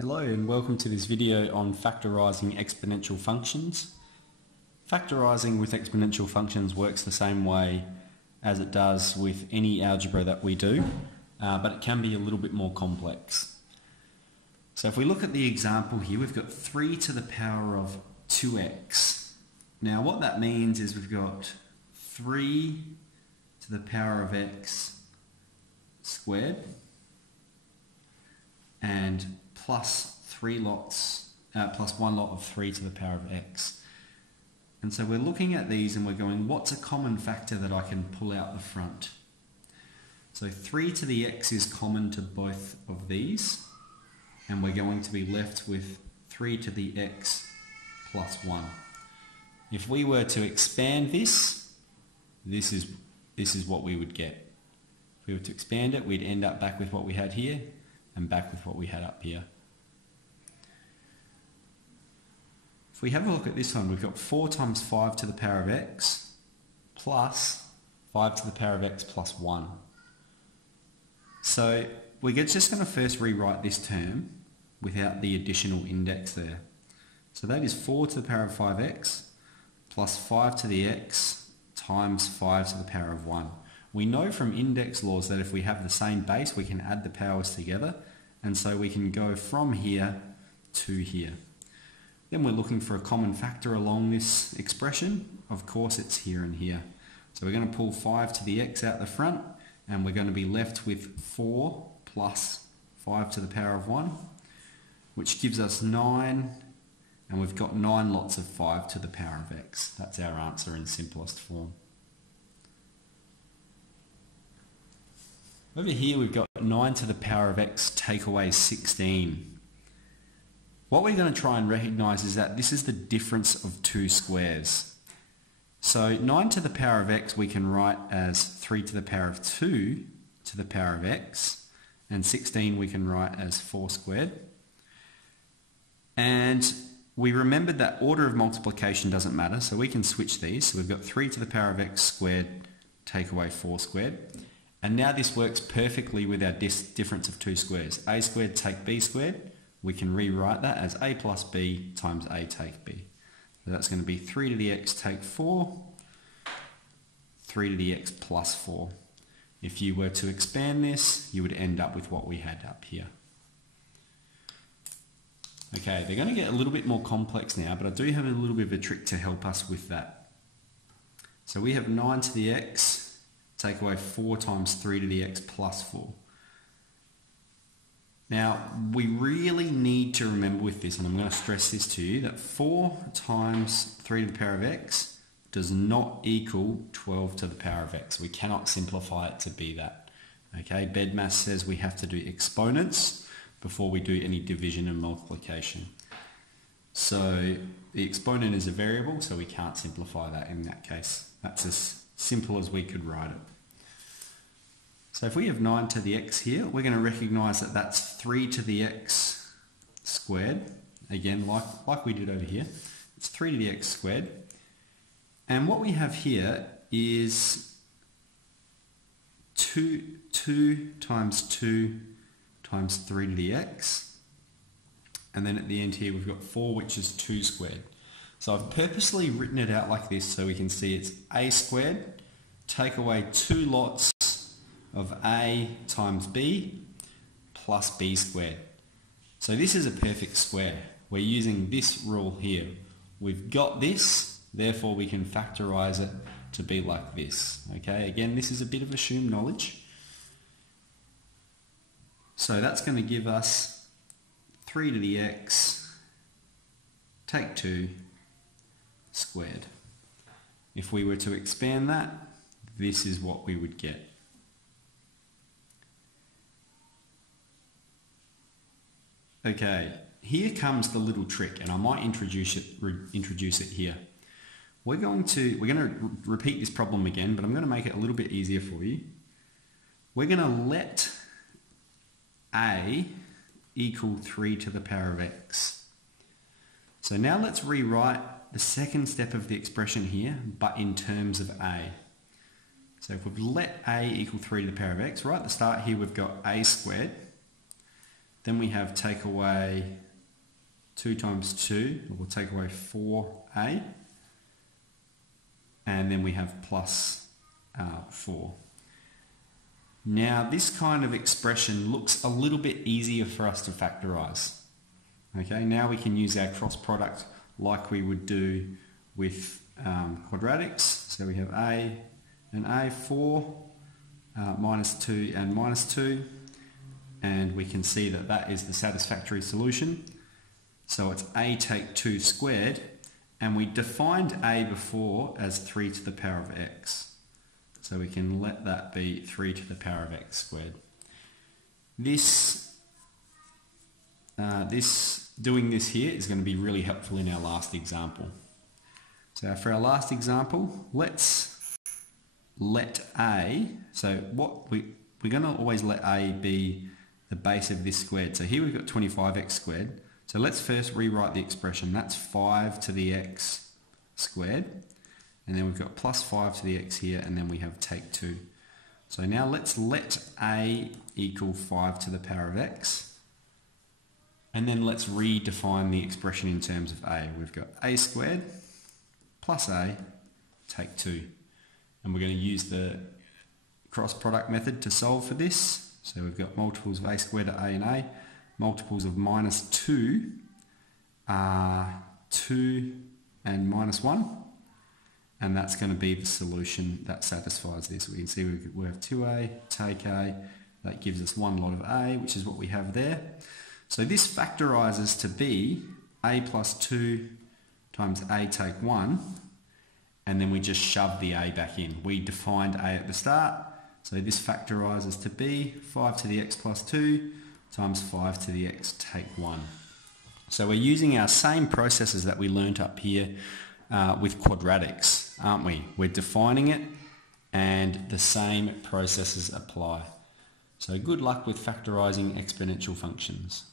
Hello and welcome to this video on factorising exponential functions. Factorising with exponential functions works the same way as it does with any algebra that we do, but it can be a little bit more complex. So if we look at the example here, we've got 3 to the power of 2x. Now what that means is we've got 3 to the power of x squared and plus 1 lot of 3 to the power of x. And so we're looking at these and we're going, what's a common factor that I can pull out the front? So 3 to the x is common to both of these, and we're going to be left with 3 to the x plus 1. If we were to expand this, this is what we would get. If we were to expand it, we'd end up back with what we had here and back with what we had up here. If we have a look at this one, we've got 4 times 5 to the power of x plus 5 to the power of x plus 1. So we're just going to first rewrite this term without the additional index there. So that is 4 to the power of 5x plus 5 to the x times 5 to the power of 1. We know from index laws that if we have the same base, we can add the powers together, and so we can go from here to here. Then we're looking for a common factor along this expression. Of course it's here and here. So we're going to pull 5 to the x out the front, and we're going to be left with 4 plus 5 to the power of 1, which gives us 9, and we've got 9 lots of 5 to the power of x. That's our answer in simplest form. Over here we've got 9 to the power of x take away 16. What we're going to try and recognise is that this is the difference of two squares. So 9 to the power of x we can write as 3 to the power of 2 to the power of x, and 16 we can write as 4 squared. And we remembered that order of multiplication doesn't matter, so we can switch these. So we've got 3 to the power of x squared take away 4 squared. And now this works perfectly with our difference of two squares. A squared take b squared. We can rewrite that as a plus b times a take b. So that's going to be 3 to the x take 4, 3 to the x plus 4. If you were to expand this, you would end up with what we had up here. Okay, they're going to get a little bit more complex now, but I do have a little bit of a trick to help us with that. So we have 9 to the x take away 4 times 3 to the x plus 4. Now, we really need to remember with this, and I'm going to stress this to you, that 4 times 3 to the power of x does not equal 12 to the power of x. We cannot simplify it to be that. Okay, BEDMAS says we have to do exponents before we do any division and multiplication. So the exponent is a variable, so we can't simplify that in that case. That's as simple as we could write it. So if we have 9 to the x here, we're going to recognise that that's 3 to the x squared. Again, like we did over here, it's 3 to the x squared. And what we have here is 2 times 2 times 3 to the x. And then at the end here, we've got 4, which is 2 squared. So I've purposely written it out like this so we can see it's a squared, take away 2 lots of a times b plus b squared. So this is a perfect square. We're using this rule here. We've got this, therefore we can factorise it to be like this. Okay, again, this is a bit of assumed knowledge. So that's going to give us 3 to the x take 2 squared. If we were to expand that, this is what we would get. Okay, here comes the little trick, and I might introduce it here. We're going to repeat this problem again, but I'm going to make it a little bit easier for you. We're going to let a equal 3 to the power of x. So now let's rewrite the second step of the expression here, but in terms of a. So if we've let a equal 3 to the power of x, right at the start here we've got a squared Then we have take away 2 times 2, we'll take away 4a, and then we have plus 4. Now this kind of expression looks a little bit easier for us to factorise. Okay, now we can use our cross product like we would do with quadratics. So we have a and a, 4, minus 2 and minus 2, and we can see that that is the satisfactory solution. So it's a take 2 squared, and we defined a before as 3 to the power of x. So we can let that be 3 to the power of x squared. Doing this here is going to be really helpful in our last example. So for our last example, let's let a, so we're going to always let a be the base of this squared. So here we've got 25x squared. So let's first rewrite the expression. That's 5 to the x squared. And then we've got plus 5 to the x here, and then we have take 2. So now let's let a equal 5 to the power of x. And then let's redefine the expression in terms of a. We've got a squared plus a take 2. And we're going to use the cross product method to solve for this. So we've got multiples of a squared at a and a. Multiples of minus 2 are 2 and minus 1. And that's going to be the solution that satisfies this. We can see we have 2a, take a. That gives us one lot of a, which is what we have there. So this factorises to be a plus 2 times a take 1, and then we just shove the a back in. We defined a at the start, so this factorises to be 5 to the x plus 2 times 5 to the x take 1. So we're using our same processes that we learnt up here with quadratics, aren't we? We're defining it, and the same processes apply. So good luck with factorising exponential functions.